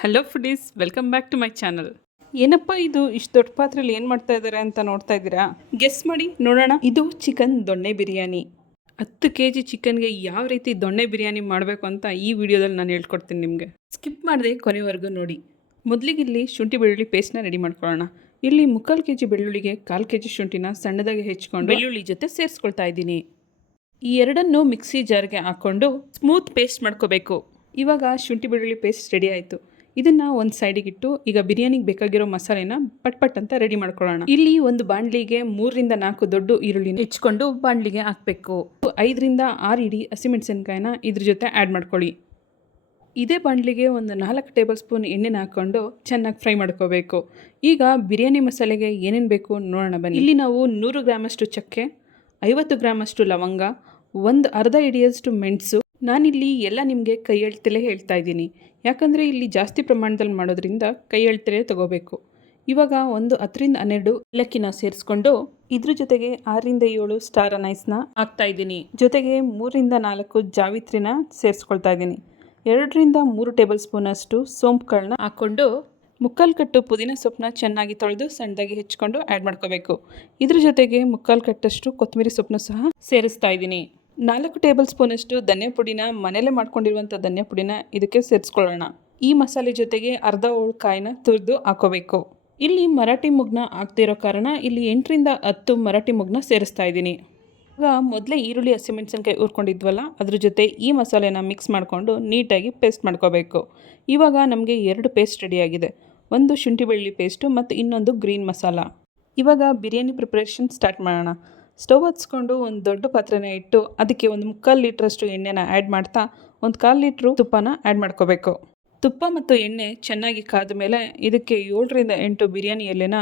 Hello foodies welcome back to my channel ಏನಪ್ಪ ಇದು? ಇಷ್ಟು ದೊಡ್ಡ ಪಾತ್ರೆಯಲ್ಲಿ ಏನು ಮಾಡ್ತಾ ಇದ್ದಾರೆ ಅಂತ ನೋಡ್ತಾ ಇದ್ದೀರಾ? ಗೆಸ್ ಮಾಡಿ ನೋಡೋಣ. ಇದು ಚಿಕನ್ ದೊಣ್ಣೆ ಬಿರಿಯಾನಿ. ಹತ್ತು ಕೆ ಜಿ ಚಿಕನ್ಗೆ ಯಾವ ರೀತಿ ದೊಣ್ಣೆ ಬಿರಿಯಾನಿ ಮಾಡಬೇಕು ಅಂತ ಈ ವಿಡಿಯೋದಲ್ಲಿ ನಾನು ಹೇಳ್ಕೊಡ್ತೀನಿ ನಿಮಗೆ. ಸ್ಕಿಪ್ ಮಾಡದೆ ಕೊನೆವರೆಗೂ ನೋಡಿ. ಮೊದಲಿಗೆ ಇಲ್ಲಿ ಶುಂಠಿ ಬೆಳ್ಳುಳ್ಳಿ ಪೇಸ್ಟ್ನ ರೆಡಿ ಮಾಡ್ಕೊಳ್ಳೋಣ. ಇಲ್ಲಿ ಮುಕ್ಕಾಲು ಕೆ ಜಿ ಬೆಳ್ಳುಳ್ಳಿಗೆ ಕಾಲು ಕೆ ಜಿ ಶುಂಠಿನ ಸಣ್ಣದಾಗಿ ಹೆಚ್ಕೊಂಡು ಬೆಳ್ಳುಳ್ಳಿ ಜೊತೆ ಸೇರಿಸ್ಕೊಳ್ತಾ ಇದ್ದೀನಿ. ಈ ಎರಡನ್ನು ಮಿಕ್ಸಿ ಜಾರ್ಗೆ ಹಾಕ್ಕೊಂಡು ಸ್ಮೂತ್ ಪೇಸ್ಟ್ ಮಾಡ್ಕೋಬೇಕು. ಇವಾಗ ಶುಂಠಿ ಬೆಳ್ಳುಳ್ಳಿ ಪೇಸ್ಟ್ ರೆಡಿ ಆಯಿತು. ಇದನ್ನು ಒಂದು ಸೈಡಿಗಿಟ್ಟು ಈಗ ಬಿರಿಯಾನಿಗೆ ಬೇಕಾಗಿರೋ ಮಸಾಲೆನ ಪಟ್ ಪಟ್ ಅಂತ ರೆಡಿ ಮಾಡ್ಕೊಳ್ಳೋಣ. ಇಲ್ಲಿ ಒಂದು ಬಾಣಲಿಗೆ ಮೂರರಿಂದ ನಾಲ್ಕು ದೊಡ್ಡ ಈರುಳ್ಳಿ ಹೆಚ್ಕೊಂಡು ಬಾಣಲಿಗೆ ಹಾಕಬೇಕು. ಐದರಿಂದ ಆರು ಇಡಿ ಹಸಿಮೆಣಸಿನ್ಕಾಯಿನ ಇದ್ರ ಜೊತೆ ಆ್ಯಡ್ ಮಾಡ್ಕೊಳ್ಳಿ. ಇದೇ ಬಾಣಲಿಗೆ ಒಂದು ನಾಲ್ಕು ಟೇಬಲ್ ಸ್ಪೂನ್ ಎಣ್ಣೆನ ಹಾಕ್ಕೊಂಡು ಚೆನ್ನಾಗಿ ಫ್ರೈ ಮಾಡ್ಕೋಬೇಕು. ಈಗ ಬಿರಿಯಾನಿ ಮಸಾಲೆಗೆ ಏನೇನು ಬೇಕು ನೋಡೋಣ ಬನ್ನಿ. ಇಲ್ಲಿ ನಾವು ನೂರು ಗ್ರಾಮಷ್ಟು ಚಕ್ಕೆ, ಐವತ್ತು ಗ್ರಾಮಷ್ಟು ಲವಂಗ, ಒಂದು ಅರ್ಧ ಇಡಿಯಷ್ಟು ಮೆಣಸು ನಾನಿಲ್ಲಿ ಎಲ್ಲ ನಿಮಗೆ ಕೈ ಎಳ್ತಲೇ ಹೇಳ್ತಾ ಇದ್ದೀನಿ. ಯಾಕಂದರೆ ಇಲ್ಲಿ ಜಾಸ್ತಿ ಪ್ರಮಾಣದಲ್ಲಿ ಮಾಡೋದ್ರಿಂದ ಕೈ ಎಳ್ತಲೇ ತಗೋಬೇಕು. ಇವಾಗ ಒಂದು ಹತ್ತರಿಂದ ಹನ್ನೆರಡು ಏಲಕ್ಕಿನ ಸೇರಿಸ್ಕೊಂಡು ಇದ್ರ ಜೊತೆಗೆ ಆರರಿಂದ ಏಳು ಸ್ಟಾರ್ ಅನೈಸ್ನ ಹಾಕ್ತಾ ಇದ್ದೀನಿ. ಜೊತೆಗೆ ಮೂರರಿಂದ ನಾಲ್ಕು ಜಾವಿತ್ರಿನ ಸೇರಿಸ್ಕೊಳ್ತಾ ಇದ್ದೀನಿ. ಎರಡರಿಂದ ಮೂರು ಟೇಬಲ್ ಸ್ಪೂನಷ್ಟು ಸೋಂಪುಗಳನ್ನ ಹಾಕ್ಕೊಂಡು ಮುಕ್ಕಾಲು ಕಟ್ಟು ಪುದೀನ ಸೊಪ್ಪನ್ನ ಚೆನ್ನಾಗಿ ತೊಳೆದು ಸಣ್ಣದಾಗಿ ಹೆಚ್ಚಿಕೊಂಡು ಆ್ಯಡ್ ಮಾಡ್ಕೋಬೇಕು. ಇದ್ರ ಜೊತೆಗೆ ಮುಕ್ಕಾಲು ಕಟ್ಟಷ್ಟು ಕೊತ್ತಂಬರಿ ಸೊಪ್ಪನ್ನು ಸಹ ಸೇರಿಸ್ತಾ ಇದ್ದೀನಿ. ನಾಲ್ಕು ಟೇಬಲ್ ಸ್ಪೂನಷ್ಟು ಧನಿಯಾ ಪುಡಿನ ಮನೇಲೆ ಮಾಡ್ಕೊಂಡಿರುವಂಥ ಧನಿಯಾ ಪುಡಿನ ಇದಕ್ಕೆ ಸೇರಿಸ್ಕೊಳ್ಳೋಣ. ಈ ಮಸಾಲೆ ಜೊತೆಗೆ ಅರ್ಧ ಹೋಳು ಕಾಯಿನ ತುರಿದು ಹಾಕೋಬೇಕು. ಇಲ್ಲಿ ಮರಾಠಿ ಮುಗ್ನ ಆಗ್ತಿರೋ ಕಾರಣ ಇಲ್ಲಿ ಎಂಟರಿಂದ ಹತ್ತು ಮರಾಠಿ ಮುಗ್ನ ಸೇರಿಸ್ತಾ ಇದ್ದೀನಿ. ಈಗ ಮೊದಲೇ ಈರುಳ್ಳಿ ಹಸಿಮೆಣಸಿನ್ಕಾಯಿ ಹುರ್ಕೊಂಡಿದ್ವಲ್ಲ, ಅದ್ರ ಜೊತೆ ಈ ಮಸಾಲೆನ ಮಿಕ್ಸ್ ಮಾಡಿಕೊಂಡು ನೀಟಾಗಿ ಪೇಸ್ಟ್ ಮಾಡ್ಕೋಬೇಕು. ಇವಾಗ ನಮಗೆ ಎರಡು ಪೇಸ್ಟ್ ರೆಡಿಯಾಗಿದೆ ಒಂದು ಶುಂಠಿ ಬೆಳ್ಳುಳ್ಳಿ ಪೇಸ್ಟು ಮತ್ತು ಇನ್ನೊಂದು ಗ್ರೀನ್ ಮಸಾಲ. ಇವಾಗ ಬಿರಿಯಾನಿ ಪ್ರಿಪ್ರೇಷನ್ ಸ್ಟಾರ್ಟ್ ಮಾಡೋಣ. ಸ್ಟವ್ ಹಚ್ಕೊಂಡು ಒಂದು ದೊಡ್ಡ ಪಾತ್ರೆನ ಇಟ್ಟು ಅದಕ್ಕೆ ಒಂದು ಮುಕ್ಕಾಲು ಲೀಟ್ರಷ್ಟು ಎಣ್ಣೆನ ಆ್ಯಡ್ ಮಾಡ್ತಾ ಒಂದು ಕಾಲು ಲೀಟ್ರು ತುಪ್ಪನ ಆ್ಯಡ್ ಮಾಡ್ಕೋಬೇಕು. ತುಪ್ಪ ಮತ್ತು ಎಣ್ಣೆ ಚೆನ್ನಾಗಿ ಕಾದ ಮೇಲೆ ಇದಕ್ಕೆ ಏಳರಿಂದ ಎಂಟು ಬಿರಿಯಾನಿ ಎಲೆನ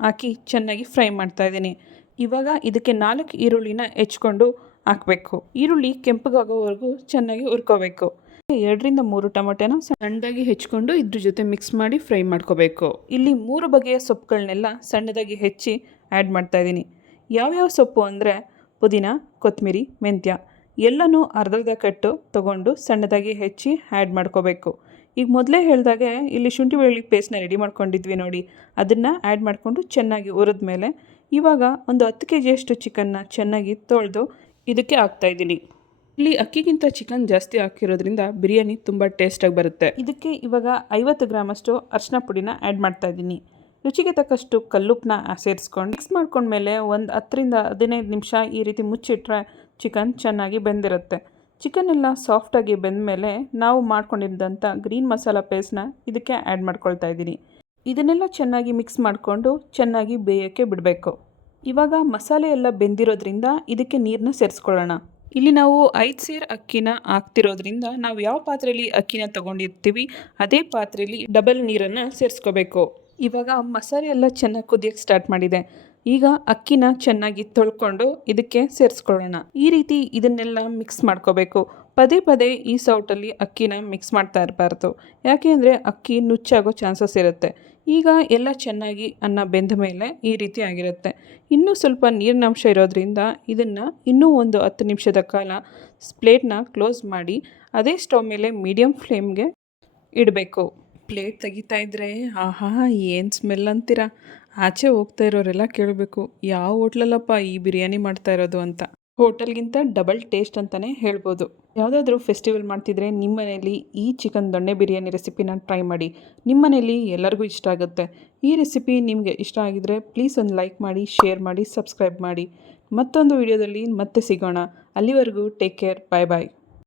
ಹಾಕಿ ಚೆನ್ನಾಗಿ ಫ್ರೈ ಮಾಡ್ತಾ ಇದ್ದೀನಿ. ಇವಾಗ ಇದಕ್ಕೆ ನಾಲ್ಕು ಈರುಳ್ಳಿನ ಹೆಚ್ಕೊಂಡು ಹಾಕಬೇಕು. ಈರುಳ್ಳಿ ಕೆಂಪಗಾಗೋವರೆಗೂ ಚೆನ್ನಾಗಿ ಹುರ್ಕೋಬೇಕು. ಎರಡರಿಂದ ಮೂರು ಟೊಮೆಟೊನ ಸಣ್ಣದಾಗಿ ಹೆಚ್ಕೊಂಡು ಇದ್ರ ಜೊತೆ ಮಿಕ್ಸ್ ಮಾಡಿ ಫ್ರೈ ಮಾಡ್ಕೋಬೇಕು. ಇಲ್ಲಿ ಮೂರು ಬಗೆಯ ಸೊಪ್ಪುಗಳನ್ನೆಲ್ಲ ಸಣ್ಣದಾಗಿ ಹೆಚ್ಚಿ ಆ್ಯಡ್ ಮಾಡ್ತಾ ಇದ್ದೀನಿ. ಯಾವ್ಯಾವ ಸೊಪ್ಪು ಅಂದರೆ ಪುದೀನ ಕೊತ್ತಂಬರಿ ಮೆಂತ್ಯ ಎಲ್ಲನೂ ಅರ್ಧರ್ಧ ಕಟ್ಟು ತೊಗೊಂಡು ಸಣ್ಣದಾಗಿ ಹೆಚ್ಚಿ ಆ್ಯಡ್ ಮಾಡ್ಕೋಬೇಕು. ಈಗ ಮೊದಲೇ ಹೇಳಿದಾಗೆ ಇಲ್ಲಿ ಶುಂಠಿ ಬೆಳ್ಳುಳ್ಳಿ ಪೇಸ್ಟ್ನ ರೆಡಿ ಮಾಡ್ಕೊಂಡಿದ್ವಿ ನೋಡಿ. ಅದನ್ನು ಆ್ಯಡ್ ಮಾಡಿಕೊಂಡು ಚೆನ್ನಾಗಿ ಹುರಿದ ಮೇಲೆ ಇವಾಗ ಒಂದು ಹತ್ತು ಕೆ ಜಿಯಷ್ಟು ಚಿಕನ್ನ ಚೆನ್ನಾಗಿ ತೊಳೆದು ಇದಕ್ಕೆ ಹಾಕ್ತಾಯಿದ್ದೀನಿ ಇಲ್ಲಿ ಅಕ್ಕಿಗಿಂತ ಚಿಕನ್ ಜಾಸ್ತಿ ಹಾಕಿರೋದ್ರಿಂದ ಬಿರಿಯಾನಿ ತುಂಬ ಟೇಸ್ಟಾಗಿ ಬರುತ್ತೆ. ಇದಕ್ಕೆ ಇವಾಗ ಐವತ್ತು ಗ್ರಾಮಷ್ಟು ಅರಿಶಿನ ಪುಡಿನ ಆ್ಯಡ್ ಮಾಡ್ತಾ ಇದ್ದೀನಿ. ರುಚಿಗೆ ತಕ್ಕಷ್ಟು ಕಲ್ಲುಪ್ಪನ್ನ ಸೇರಿಸ್ಕೊಂಡು ಮಿಕ್ಸ್ ಮಾಡ್ಕೊಂಡ್ಮೇಲೆ ಒಂದು ಹತ್ತರಿಂದ ಹದಿನೈದು ನಿಮಿಷ ಈ ರೀತಿ ಮುಚ್ಚಿಟ್ರೆ ಚಿಕನ್ ಚೆನ್ನಾಗಿ ಬೆಂದಿರುತ್ತೆ. ಚಿಕನ್ ಎಲ್ಲ ಸಾಫ್ಟಾಗಿ ಬೆಂದಮೇಲೆ ನಾವು ಮಾಡ್ಕೊಂಡಿದ್ದಂಥ ಗ್ರೀನ್ ಮಸಾಲ ಪೇಸ್ಟ್ನ ಇದಕ್ಕೆ ಆ್ಯಡ್ ಮಾಡ್ಕೊಳ್ತಾ ಇದ್ದೀನಿ. ಇದನ್ನೆಲ್ಲ ಚೆನ್ನಾಗಿ ಮಿಕ್ಸ್ ಮಾಡಿಕೊಂಡು ಚೆನ್ನಾಗಿ ಬೇಯೋಕ್ಕೆ ಬಿಡಬೇಕು. ಇವಾಗ ಮಸಾಲೆ ಎಲ್ಲ ಬೆಂದಿರೋದ್ರಿಂದ ಇದಕ್ಕೆ ನೀರನ್ನ ಸೇರಿಸ್ಕೊಳ್ಳೋಣ. ಇಲ್ಲಿ ನಾವು ಐದು ಸೇರ್ ಅಕ್ಕಿನ ಹಾಕ್ತಿರೋದ್ರಿಂದ ನಾವು ಯಾವ ಪಾತ್ರೆಯಲ್ಲಿ ಅಕ್ಕಿನ ತಗೊಂಡಿರ್ತೀವಿ, ಅದೇ ಪಾತ್ರೆಯಲ್ಲಿ ಡಬಲ್ ನೀರನ್ನು ಸೇರಿಸ್ಕೋಬೇಕು. ಇವಾಗ ಮಸಾಲೆ ಎಲ್ಲ ಚೆನ್ನಾಗಿ ಕುದಿಯೋಕ್ಕೆ ಸ್ಟಾರ್ಟ್ ಮಾಡಿದೆ. ಈಗ ಅಕ್ಕಿನ ಚೆನ್ನಾಗಿ ತೊಳ್ಕೊಂಡು ಇದಕ್ಕೆ ಸೇರಿಸ್ಕೊಳ್ಳೋಣ. ಈ ರೀತಿ ಇದನ್ನೆಲ್ಲ ಮಿಕ್ಸ್ ಮಾಡ್ಕೋಬೇಕು. ಪದೇ ಪದೇ ಈ ಸೌಟಲ್ಲಿ ಅಕ್ಕಿನ ಮಿಕ್ಸ್ ಮಾಡ್ತಾ ಇರಬಾರ್ದು. ಯಾಕೆ ಅಂದರೆ ಅಕ್ಕಿ ನುಚ್ಚಾಗೋ ಚಾನ್ಸಸ್ ಇರುತ್ತೆ. ಈಗ ಎಲ್ಲ ಚೆನ್ನಾಗಿ ಅನ್ನ ಬೆಂದ ಮೇಲೆ ಈ ರೀತಿ ಆಗಿರುತ್ತೆ. ಇನ್ನೂ ಸ್ವಲ್ಪ ನೀರಿನಂಶ ಇರೋದ್ರಿಂದ ಇದನ್ನು ಇನ್ನೂ ಒಂದು ಹತ್ತು ನಿಮಿಷದ ಕಾಲ ಪ್ಲೇಟ್ನ ಕ್ಲೋಸ್ ಮಾಡಿ, ಅದೇ ಸ್ಟವ್ ಮೇಲೆ ಮೀಡಿಯಮ್ ಫ್ಲೇಮ್ಗೆ ಇಡಬೇಕು. ಪ್ಲೇಟ್ ತೆಗಿತಾ ಇದ್ರೆ, ಆಹಾ, ಏನು ಸ್ಮೆಲ್ ಅಂತೀರಾ? ಆಚೆ ಹೋಗ್ತಾ ಇರೋರೆಲ್ಲ ಕೇಳಬೇಕು, ಯಾವ ಹೋಟ್ಲಲ್ಲಪ್ಪ ಈ ಬಿರಿಯಾನಿ ಮಾಡ್ತಾ ಇರೋದು? ಅಂತ. ಹೋಟೆಲ್ಗಿಂತ ಡಬಲ್ ಟೇಸ್ಟ್ ಅಂತಲೇ ಹೇಳ್ಬೋದು. ಯಾವುದಾದ್ರೂ ಫೆಸ್ಟಿವಲ್ ಮಾಡ್ತಿದ್ರೆ ನಿಮ್ಮ ಮನೇಲಿ ಈ ಚಿಕನ್ ದೊಣ್ಣೆ ಬಿರಿಯಾನಿ ರೆಸಿಪಿನ ಟ್ರೈ ಮಾಡಿ. ನಿಮ್ಮ ಮನೆಯಲ್ಲಿ ಎಲ್ಲರಿಗೂ ಇಷ್ಟ ಆಗುತ್ತೆ. ಈ ರೆಸಿಪಿ ನಿಮಗೆ ಇಷ್ಟ ಆಗಿದ್ರೆ ಪ್ಲೀಸ್ ಒಂದು ಲೈಕ್ ಮಾಡಿ, ಶೇರ್ ಮಾಡಿ, ಸಬ್ಸ್ಕ್ರೈಬ್ ಮಾಡಿ. ಮತ್ತೊಂದು ವಿಡಿಯೋದಲ್ಲಿ ಮತ್ತೆ ಸಿಗೋಣ. ಅಲ್ಲಿವರೆಗೂ ಟೇಕ್ ಕೇರ್, ಬಾಯ್ ಬಾಯ್.